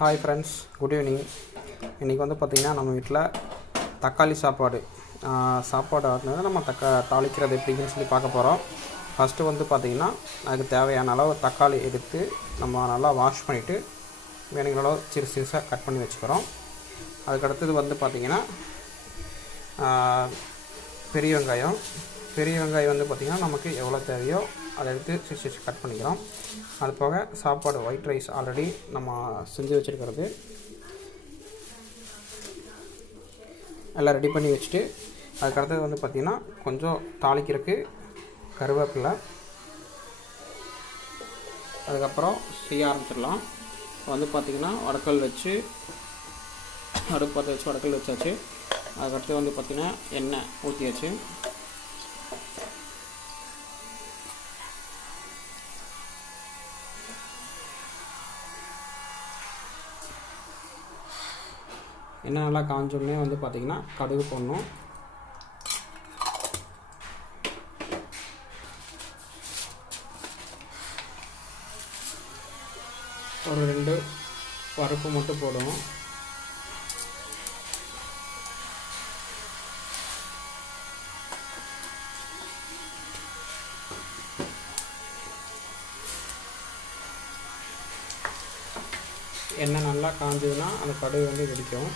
Hi friends, good evening. இன்றைக்கி வந்து பார்த்திங்கன்னா நம்ம வீட்டில் தக்காளி சாப்பாடு ஆட்டினது நம்ம தாளிக்கிறது எப்படின்னு சொல்லி பார்க்க போகிறோம். ஃபஸ்ட்டு வந்து பார்த்திங்கன்னா அதுக்கு தேவையான அளவு தக்காளி எடுத்து நம்ம நல்லா வாஷ் பண்ணிவிட்டு வேணுங்கிற அளவு சிறுசு சிறுசாக கட் பண்ணி வச்சுக்கிறோம். அதுக்கடுத்தது வந்து பார்த்திங்கன்னா பெரிய வெங்காயம் வந்து பார்த்திங்கன்னா நமக்கு எவ்வளோ தேவையோ அதை எடுத்து சிறுசு சிறுசு கட் பண்ணிக்கிறோம். அது போக சாப்பாடு ஒயிட் ரைஸ் ஆல்ரெடி நம்ம செஞ்சு வச்சுருக்கிறது எல்லாம் ரெடி பண்ணி வச்சுட்டு அதுக்கடுத்தது வந்து பார்த்திங்கன்னா கொஞ்சம் தாளிக்கிறதுக்கு கருவேப்பிலை, அதுக்கப்புறம் செய்ய ஆரம்பிச்சிடலாம். வந்து பார்த்திங்கன்னா வடக்கல் வச்சு அடுப்பு பற்ற வச்சு வடக்கல் வச்சாச்சு. அதுக்கடுத்து வந்து பார்த்திங்கன்னா எண்ணெய் ஊற்றியாச்சு. எண்ணெய் நல்லா காஞ்சோடனே வந்து பார்த்திங்கன்னா கடுகு போடணும். ஒரு 2 பருப்பு மட்டும் போடணும். எண்ணெய் நல்லா காஞ்சதுன்னா அந்த கடுகு வந்து வெடிக்கும்.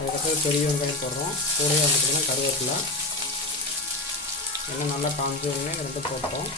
அதுக்கப்புறம் பெரிய வெங்காயம் போடுறோம். கூடவே வந்து பார்த்திங்கன்னா கருவேப்பிலை. எண்ணெய் நல்லா காஞ்சோடனே 2 போட்டோம்.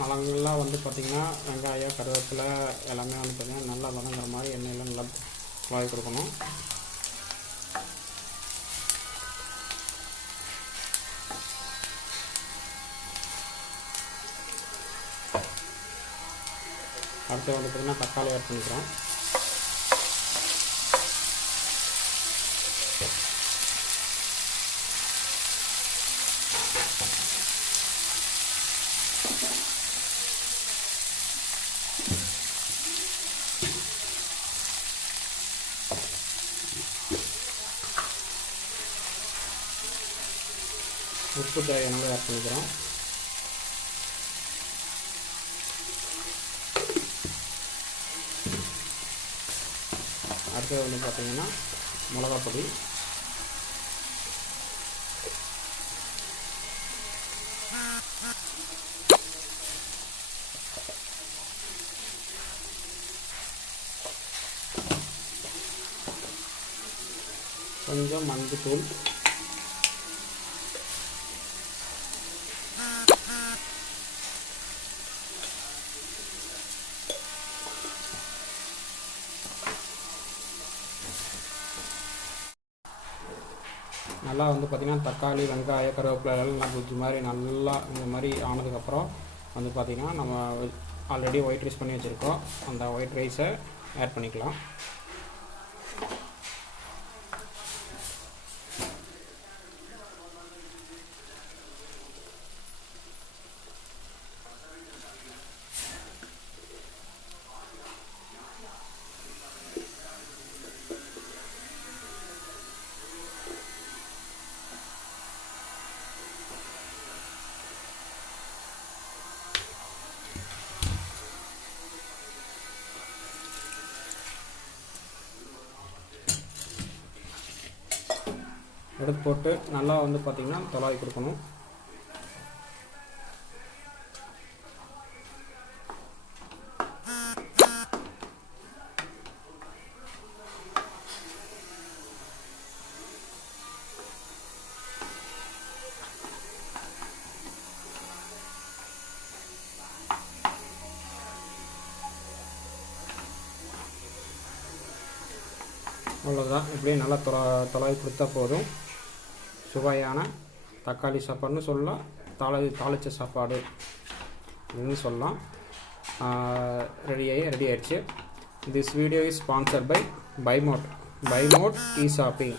நல்லா வந்து பார்த்திங்கன்னா வெங்காயம், கருவேப்பிலை எல்லாமே வந்து பார்த்திங்கன்னா நல்லா வதங்குற மாதிரி எண்ணெயில் நல்லா வாய் கொடுக்கணும். அடுத்து வந்து பார்த்திங்கன்னா தக்காளி ஆட் பண்ணிக்கிறோம். உப்பு தேவையான ஆட் பண்ணிக்கிறோம். அடுத்தது வந்து பார்த்திங்கன்னா மிளகாப்பொடி, கொஞ்சம் மஞ்சள்தூள், நல்லா வந்து பார்த்திங்கன்னா தக்காளி, வெங்காயம், கருவேப்பிலை எல்லாம் குஜ்ஜு மாதிரி நல்லா இந்த மாதிரி ஆனதுக்கப்புறம் வந்து பார்த்திங்கன்னா நம்ம ஆல்ரெடி ஒயிட் ரைஸ் பண்ணி வச்சுருக்கோம். அந்த ஒயிட் ரைஸை ஆட் பண்ணிக்கலாம். எடுத்து போட்டு நல்லா வந்து பார்த்திங்கன்னா தொலாவி கொடுக்கணும். அவ்வளோதான். இப்படியே நல்லா தொலாவி கொடுத்தா போதும். சுவையான தக்காளி சாப்பாடுன்னு சொல்லலாம், தாளித்த சாப்பாடு அப்படின்னு சொல்லலாம். ரெடி ஆயிடுச்சு. This video is sponsored by பைமோட் இ ஷாப்பிங்.